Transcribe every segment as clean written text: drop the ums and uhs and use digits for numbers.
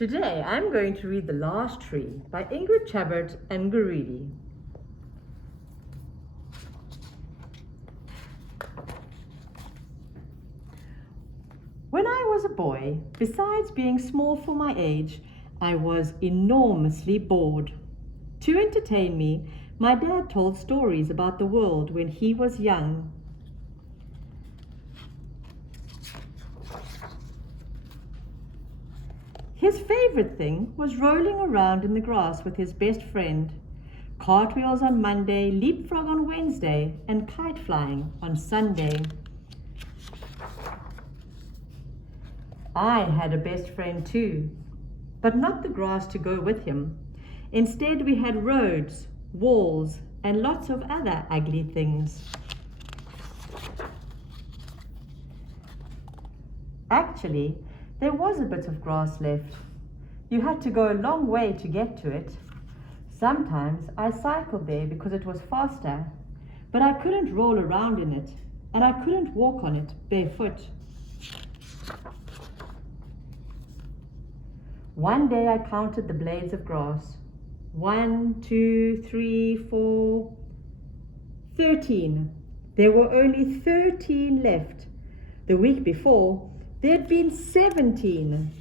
Today I'm going to read The Last Tree by Ingrid Chabert and Guridi. When I was a boy, besides being small for my age, I was enormously bored. To entertain me, my dad told stories about the world when he was young. His favorite thing was rolling around in the grass with his best friend. Cartwheels on Monday, leapfrog on Wednesday, and kite flying on Sunday. I had a best friend too, but not the grass to go with him. Instead, we had roads, walls, and lots of other ugly things. Actually, there was a bit of grass left. You had to go a long way to get to it. Sometimes I cycled there because it was faster, but I couldn't roll around in it, and I couldn't walk on it barefoot. One day I counted the blades of grass. 1, 2, 3, 4, 13. There were only 13 left. The week before, there'd been 17.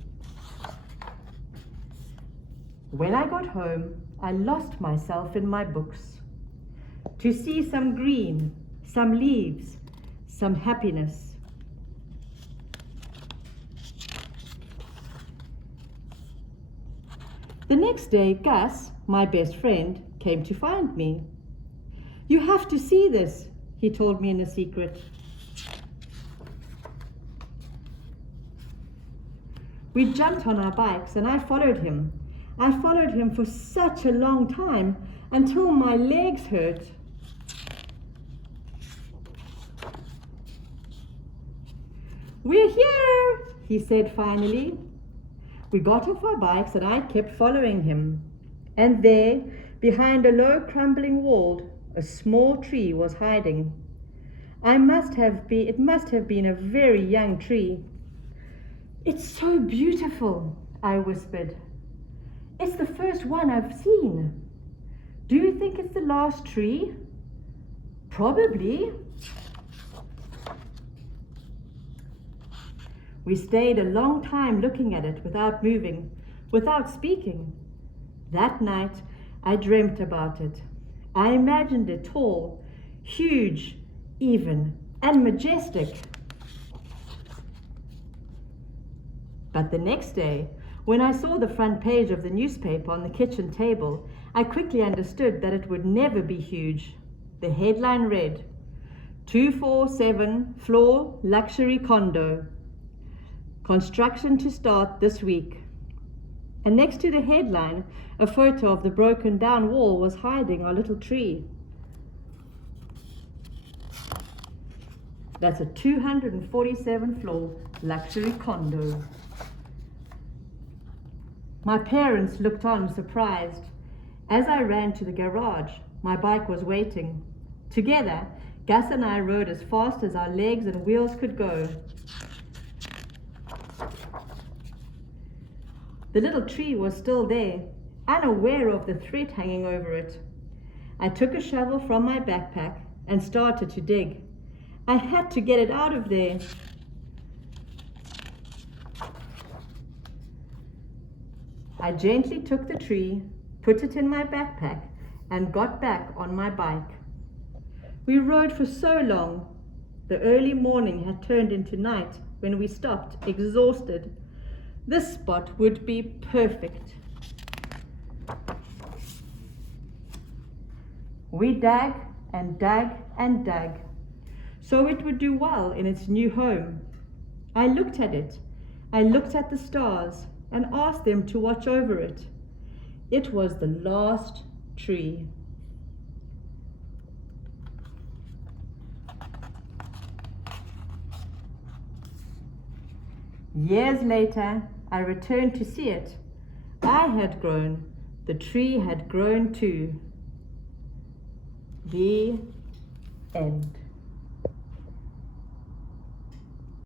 When I got home, I lost myself in my books. To see some green, some leaves, some happiness. The next day, Gus, my best friend, came to find me. "You have to see this," he told me in a secret. We jumped on our bikes and I followed him. I followed him for such a long time until my legs hurt. "We're here," he said finally. We got off our bikes and I kept following him. And there, behind a low crumbling wall, a small tree was hiding. It must have been a very young tree. "It's so beautiful," I whispered. "It's the first one I've seen. Do you think it's the last tree?" "Probably." We stayed a long time looking at it without moving, without speaking. That night, I dreamt about it. I imagined it tall, huge, even, and majestic. But the next day, when I saw the front page of the newspaper on the kitchen table, I quickly understood that it would never be huge. The headline read, 247 floor luxury condo. Construction to start this week. And next to the headline, a photo of the broken down wall was hiding our little tree. That's a 247 floor luxury condo. My parents looked on surprised. As I ran to the garage, my bike was waiting. Together, Gus and I rode as fast as our legs and wheels could go. The little tree was still there, unaware of the threat hanging over it. I took a shovel from my backpack and started to dig. I had to get it out of there. I gently took the tree, put it in my backpack, and got back on my bike. We rode for so long. The early morning had turned into night when we stopped, exhausted. This spot would be perfect. We dug and dug and dug, so it would do well in its new home. I looked at it. I looked at the stars and asked them to watch over it. It was the last tree. Years later, I returned to see it. I had grown. The tree had grown too. The end.